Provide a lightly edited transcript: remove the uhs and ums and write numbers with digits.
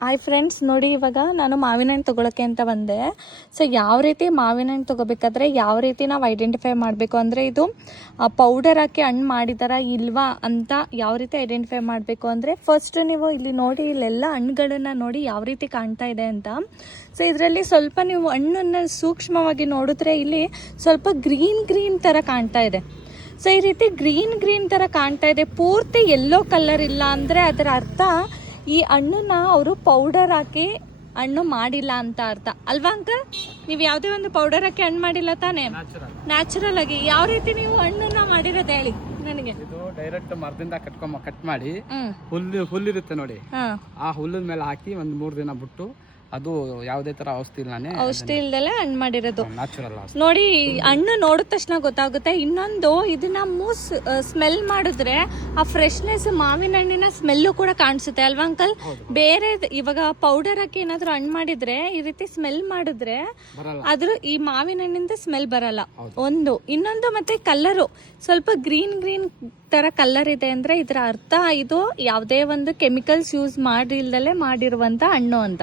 Hi friends, ನೋಡಿ ಇವಾಗ ನಾನು ಮಾವಿನ ಹಣ್ಣು ತೊಗೊಳಕ್ಕೆ ಅಂತ ಬಂದೆ. ಸೊ ಯಾವ ರೀತಿ ಮಾವಿನ ಹಣ್ಣು ತೊಗೋಬೇಕಾದ್ರೆ ಯಾವ ರೀತಿ ನಾವು ಐಡೆಂಟಿಫೈ ಮಾಡಬೇಕು ಅಂದರೆ ಇದು ಪೌಡರ್ ಹಾಕಿ ಹಣ್ಣು ಮಾಡಿದಾರಾ ಇಲ್ವಾ ಅಂತ ಯಾವ ರೀತಿ ಐಡೆಂಟಿಫೈ ಮಾಡಬೇಕು ಅಂದರೆ ಫಸ್ಟ್ ನೀವು ಇಲ್ಲಿ ನೋಡಿ, ಇಲ್ಲೆಲ್ಲ ಹಣ್ಣುಗಳನ್ನು ನೋಡಿ ಯಾವ ರೀತಿ ಕಾಣ್ತಾ ಇದೆ ಅಂತ. ಸೊ ಇದರಲ್ಲಿ ಸ್ವಲ್ಪ ನೀವು ಹಣ್ಣನ್ನು ಸೂಕ್ಷ್ಮವಾಗಿ ನೋಡಿದ್ರೆ ಇಲ್ಲಿ ಸ್ವಲ್ಪ ಗ್ರೀನ್ ಥರ ಕಾಣ್ತಾ ಇದೆ. ಸೊ ಈ ರೀತಿ ಗ್ರೀನ್ ಥರ ಕಾಣ್ತಾ ಇದೆ, ಪೂರ್ತಿ ಯೆಲ್ಲೋ ಕಲರ್ ಇಲ್ಲ ಅಂದರೆ ಅದರ ಅರ್ಥ ಈ ಹಣ್ಣನ್ನ ಅವರು ಪೌಡರ್ ಹಾಕಿ ಹಣ್ಣು ಮಾಡಿಲ್ಲ ಅಂತ ಅರ್ಥ ಅಲ್ವಾ ಅಂಕಲ್? ನೀವು ಯಾವುದೇ ಒಂದು ಪೌಡರ್ ಹಾಕಿ ಹಣ್ಣು ಮಾಡಿಲ್ಲ ತಾನೇ, ನ್ಯಾಚುರಲ್ ಆಗಿ ಯಾವ ರೀತಿ ನೀವು ಹಣ್ಣನ್ನ ಮಾಡಿರೋದು ಹೇಳಿ ನನಗೆ. ಇದು ಡೈರೆಕ್ಟ್ ಮರದಿಂದ ಕಟ್ ಮಾಡಿ ಹುಲ್ಲಿರುತ್ತೆ ನೋಡಿ, ಆ ಹುಲ್ಲಿನ ಮೇಲೆ ಹಾಕಿ ಒಂದ್ 3 ದಿನ ಬಿಟ್ಟು, ಅದು ಯಾವುದೇ ತರ ಔಷಧಿ ಇಲ್ದಲೆ ಹಣ್ಣು ಮಾಡಿರೋದು. ನ್ಯಾಚುರಲ್ ನೋಡಿ, ಹಣ್ಣು ನೋಡಿದ ತಕ್ಷಣ ಗೊತ್ತಾಗುತ್ತೆ. ಇನ್ನೊಂದು, ಇದನ್ನ ಸ್ಮೆಲ್ ಮಾಡಿದ್ರೆ ಆ ಫ್ರೆಶ್ನೆಸ್, ಮಾವಿನ ಹಣ್ಣಿನ ಸ್ಮೆಲ್ಲು ಕೂಡ ಕಾಣಿಸುತ್ತೆ ಅಲ್ವಾ ಅಂಕಲ್? ಬೇರೆ ಇವಾಗ ಪೌಡರ್ ಹಾಕಿ ಏನಾದ್ರು ಹಣ್ಣು ಮಾಡಿದ್ರೆ ಈ ರೀತಿ ಸ್ಮೆಲ್ ಮಾಡಿದ್ರೆ ಆದ್ರೂ ಈ ಮಾವಿನ ಹಣ್ಣಿಂದ ಸ್ಮೆಲ್ ಬರಲ್ಲ. ಒಂದು ಇನ್ನೊಂದು, ಮತ್ತೆ ಕಲರು ಸ್ವಲ್ಪ ಗ್ರೀನ್ ತರ ಕಲರ್ ಇದೆ ಅಂದ್ರೆ ಇದರ ಅರ್ಥ ಇದು ಯಾವುದೇ ಒಂದು ಕೆಮಿಕಲ್ಸ್ ಯೂಸ್ ಮಾಡಿಲ್ದಲೆ ಮಾಡಿರುವಂತ ಹಣ್ಣು ಅಂತ.